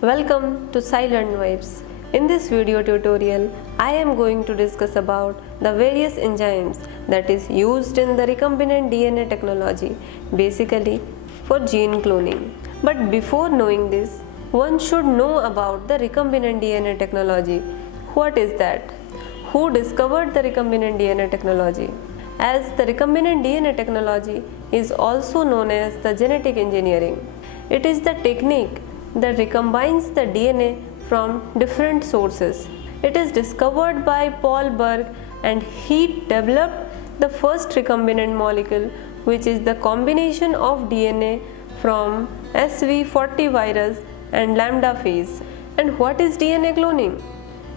Welcome to Silent Vibes. In this video tutorial, I am going to discuss about the various enzymes that is used in the recombinant DNA technology, basically for gene cloning. But before knowing this, one should know about the recombinant DNA technology. What is that? Who discovered the recombinant DNA technology? As the recombinant DNA technology is also known as the genetic engineering. It is the technique that recombines the DNA from different sources. It is discovered by Paul Berg and he developed the first recombinant molecule, which is the combination of DNA from SV40 virus and lambda phase. And what is DNA cloning?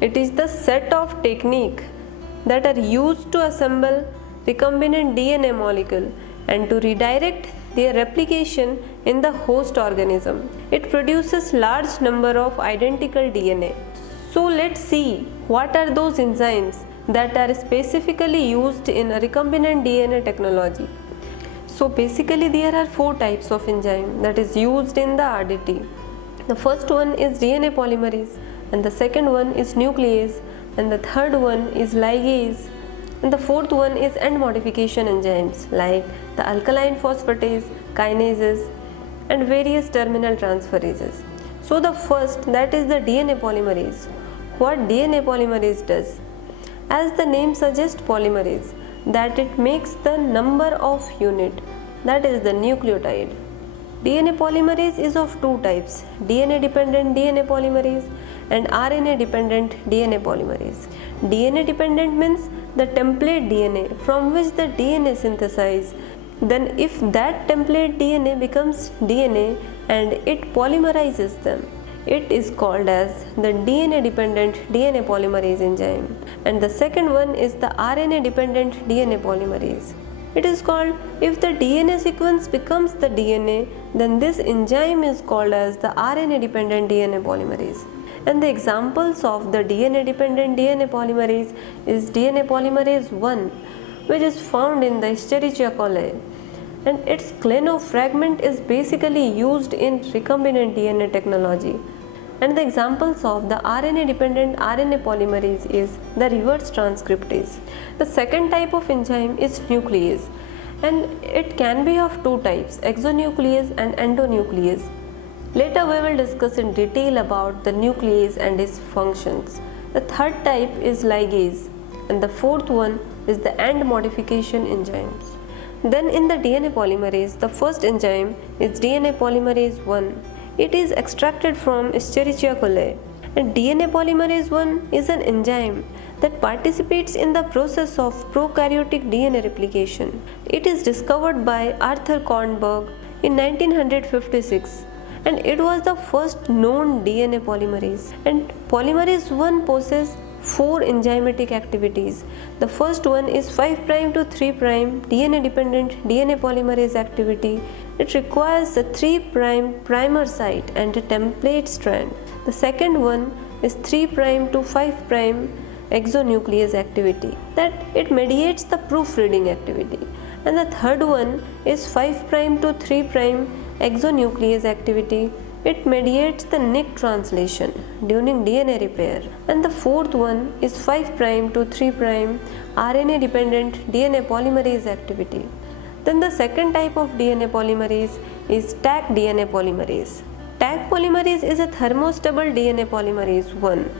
It is the set of techniques that are used to assemble recombinant DNA molecule and to redirect their replication in the host organism. It produces large number of identical DNA. So let's see what are those enzymes that are specifically used in a recombinant DNA technology. So basically there are 4 types of enzyme that is used in the RDT. The first one is DNA polymerase, and the second one is nuclease, and the third one is ligase, and the fourth one is end modification enzymes like the alkaline phosphatase, kinases, and various terminal transferases. So the first, that is the DNA polymerase. What DNA polymerase does? As the name suggests, polymerase, that it makes the number of unit, that is the nucleotide. DNA polymerase is of 2 types, DNA dependent DNA polymerase and RNA dependent DNA polymerase. DNA dependent means the template DNA from which the DNA synthesized. Then if that template DNA becomes DNA and it polymerizes them, it is called as the DNA dependent DNA polymerase enzyme. And the second one is the RNA dependent DNA polymerase. It is called, if the DNA sequence becomes the DNA, then this enzyme is called as the RNA dependent DNA polymerase. And the examples of the DNA dependent DNA polymerase is DNA polymerase 1, which is found in the Escherichia coli, and its clone fragment is basically used in recombinant DNA technology. And the examples of the RNA dependent RNA polymerase is the reverse transcriptase. The second type of enzyme is nuclease, and it can be of 2 types, exonuclease and endonuclease. Later we will discuss in detail about the nuclease and its functions. The third type is ligase, and the fourth one is the end modification enzymes. Then in the DNA polymerase, the first enzyme is DNA polymerase 1. It is extracted from Escherichia coli, and DNA polymerase 1 is an enzyme that participates in the process of prokaryotic DNA replication. It is discovered by Arthur Kornberg in 1956. And it was the first known DNA polymerase. And polymerase 1 possesses 4 enzymatic activities. The first one is 5' to 3' DNA dependent DNA polymerase activity. It requires a 3' primer site and a template strand. The second one is 3' to 5' exonuclease activity, that it mediates the proofreading activity. And the third one is 5' to 3' exonuclease activity. It mediates the nick translation during DNA repair. And the fourth one is 5' to 3' RNA dependent DNA polymerase activity. Then the second type of DNA polymerase is Taq DNA polymerase. Taq polymerase is a thermostable DNA polymerase 1,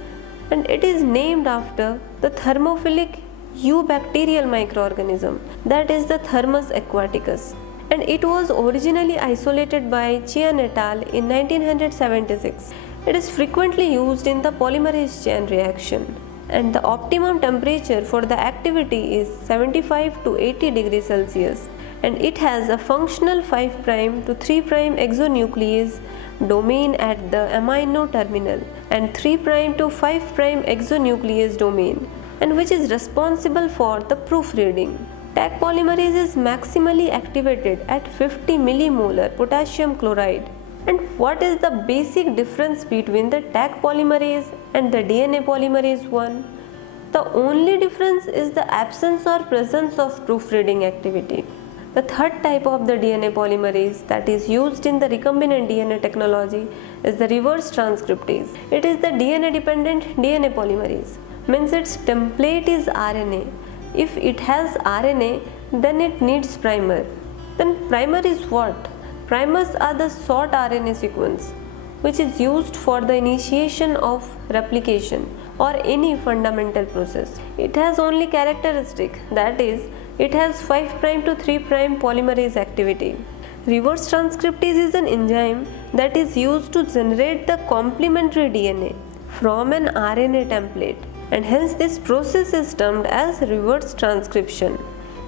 and it is named after the thermophilic eubacterial microorganism, that is the Thermus aquaticus. And it was originally isolated by Chian et al. In 1976. It is frequently used in the polymerase chain reaction, and the optimum temperature for the activity is 75 to 80 degrees Celsius, and it has a functional 5' to 3' exonuclease domain at the amino terminal and 3' to 5' exonuclease domain, and which is responsible for the proofreading. Taq polymerase is maximally activated at 50 millimolar potassium chloride. And what is the basic difference between the Taq polymerase and the DNA polymerase 1? The only difference is the absence or presence of proofreading activity. The third type of the DNA polymerase that is used in the recombinant DNA technology is the reverse transcriptase. It is the DNA dependent DNA polymerase. Means its template is RNA. If it has RNA, then it needs primer. Then primer is what? Primers are the short RNA sequence which is used for the initiation of replication or any fundamental process. It has only characteristic, that is, it has 5' to 3' polymerase activity. Reverse transcriptase is an enzyme that is used to generate the complementary DNA from an RNA template, and hence this process is termed as reverse transcription.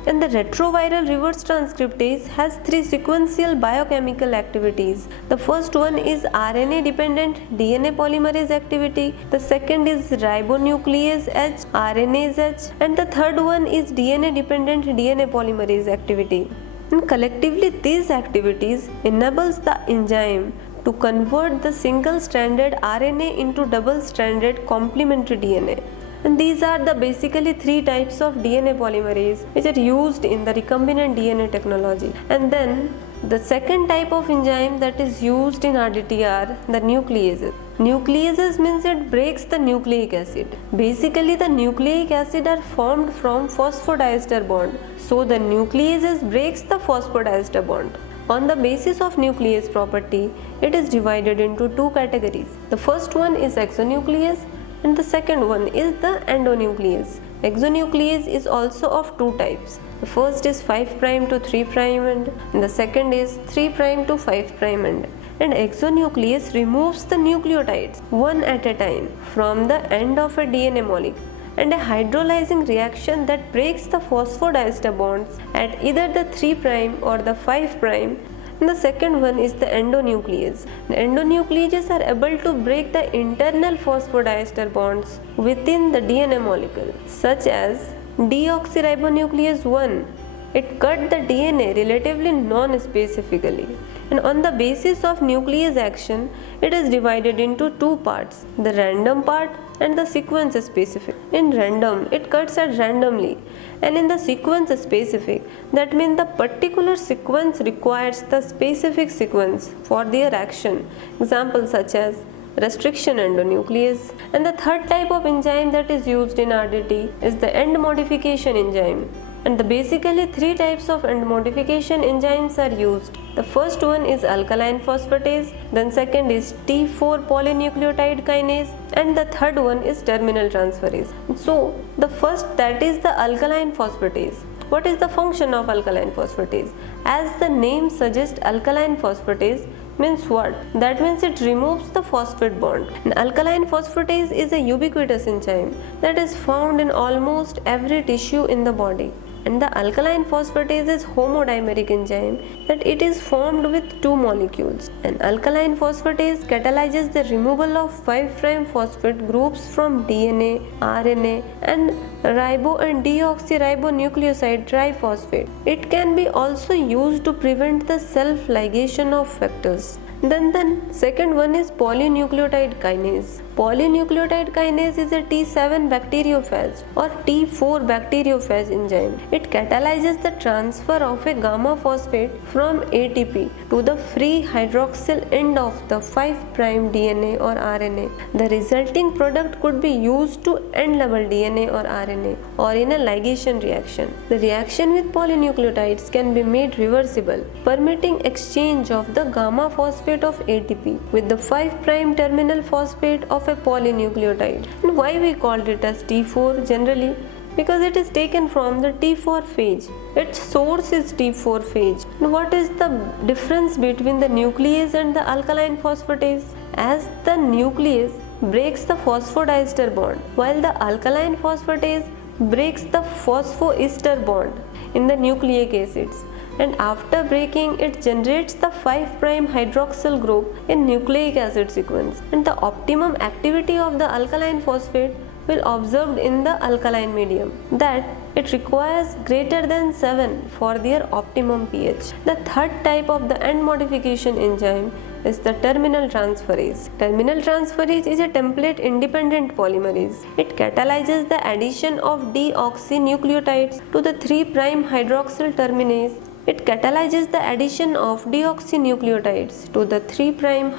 And the retroviral reverse transcriptase has three sequential biochemical activities. The first one is RNA dependent DNA polymerase activity, the second is ribonuclease H, RNase H, and the third one is DNA dependent DNA polymerase activity. And collectively these activities enables the enzyme to convert the single-stranded RNA into double-stranded complementary DNA. And these are the basically three types of DNA polymerase which are used in the recombinant DNA technology. And then the second type of enzyme that is used in RDT are the nucleases. Nucleases means it breaks the nucleic acid. Basically the nucleic acid are formed from phosphodiester bond. So the nucleases breaks the phosphodiester bond. On the basis of nuclease property, it is divided into two categories. The first one is exonuclease and the second one is the endonuclease. Exonuclease is also of two types. The first is 5' to 3' end and the second is 3' to 5' end. And exonuclease removes the nucleotides one at a time from the end of a DNA molecule, and a hydrolyzing reaction that breaks the phosphodiester bonds at either the 3' or the 5'. And the second one is the endonuclease. The endonucleases are able to break the internal phosphodiester bonds within the DNA molecule, such as deoxyribonuclease 1. It cut the DNA relatively non-specifically. And on the basis of nuclease action, it is divided into two parts, the random part and the sequence specific. In random, it cuts at randomly, and in the sequence specific, that means the particular sequence requires the specific sequence for their action. Examples such as restriction endonuclease. And the third type of enzyme that is used in RDT is the end modification enzyme. And the basically three types of end modification enzymes are used. The first one is alkaline phosphatase, then second is T4 polynucleotide kinase, and the third one is terminal transferase. So the first, that is the alkaline phosphatase. What is the function of alkaline phosphatase? As the name suggests, alkaline phosphatase means what? That means it removes the phosphate bond. And alkaline phosphatase is a ubiquitous enzyme that is found in almost every tissue in the body. And the alkaline phosphatase is homodimeric enzyme that it is formed with two molecules. And alkaline phosphatase catalyzes the removal of 5' phosphate groups from DNA, RNA, and ribo and deoxyribonucleoside triphosphate. It can be also used to prevent the self-ligation of factors. Then the second one is polynucleotide kinase. Polynucleotide kinase is a T7 bacteriophage or T4 bacteriophage enzyme. It catalyzes the transfer of a gamma phosphate from ATP to the free hydroxyl end of the 5' DNA or RNA. The resulting product could be used to end level DNA or RNA or in a ligation reaction. The reaction with polynucleotides can be made reversible, permitting exchange of the gamma phosphate of ATP with the 5' terminal phosphate of a polynucleotide. And why we called it as T4 generally? Because it is taken from the T4 phage. Its source is T4 phage. And what is the difference between the nuclease and the alkaline phosphatase? As the nuclease breaks the phosphodiester bond, while the alkaline phosphatase breaks the phosphoester bond in the nucleic acids. And after breaking, it generates the 5' hydroxyl group in nucleic acid sequence. And the optimum activity of the alkaline phosphate will observed in the alkaline medium, that it requires greater than 7 for their optimum pH. The third type of the end modification enzyme is the terminal transferase. Terminal transferase is a template independent polymerase. It catalyzes the addition of deoxynucleotides to the 3' hydroxyl terminase It catalyzes the addition of deoxynucleotides to the 3'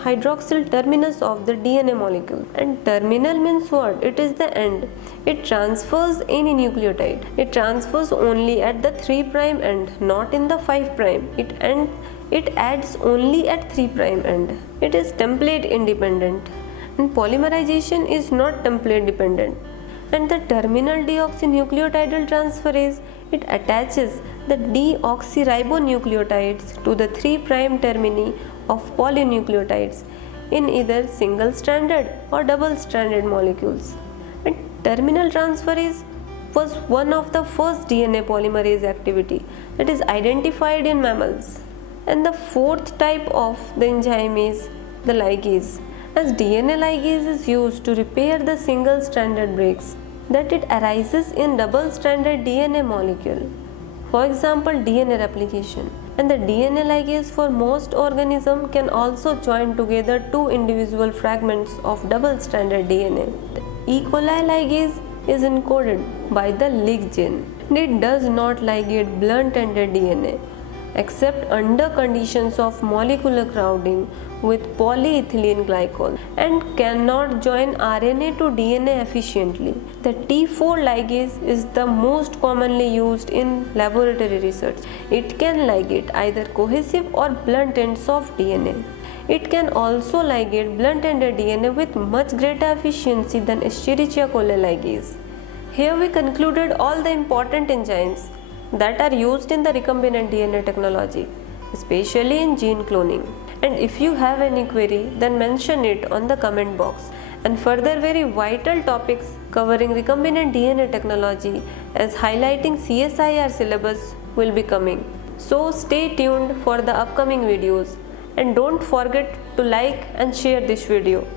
hydroxyl terminus of the DNA molecule. And terminal means what? It is the end. It transfers any nucleotide. It transfers only at the 3' end, not in the 5'. It adds only at 3' end. It is template independent. And polymerization is not template dependent. And the terminal deoxynucleotidal transferase, it attaches the deoxyribonucleotides to the 3' termini of polynucleotides in either single-stranded or double-stranded molecules. And terminal transferase was one of the first DNA polymerase activity that is identified in mammals. And the fourth type of the enzyme is the ligase, as DNA ligase is used to repair the single-stranded breaks that it arises in double-stranded DNA molecule. For example, DNA replication. And the DNA ligase for most organisms can also join together two individual fragments of double-stranded DNA. The E.Coli ligase is encoded by the ligation. It does not ligate blunt-ended DNA except under conditions of molecular crowding with polyethylene glycol and cannot join RNA to DNA efficiently. The T4 ligase is the most commonly used in laboratory research. It can ligate either cohesive or blunt ends of DNA. It can also ligate blunt-ended DNA with much greater efficiency than Escherichia coli ligase. Here we concluded all the important enzymes that are used in the recombinant DNA technology, especially in gene cloning. And if you have any query, then mention it on the comment box. And further very vital topics covering recombinant DNA technology as highlighting CSIR syllabus will be coming. So stay tuned for the upcoming videos and don't forget to like and share this video.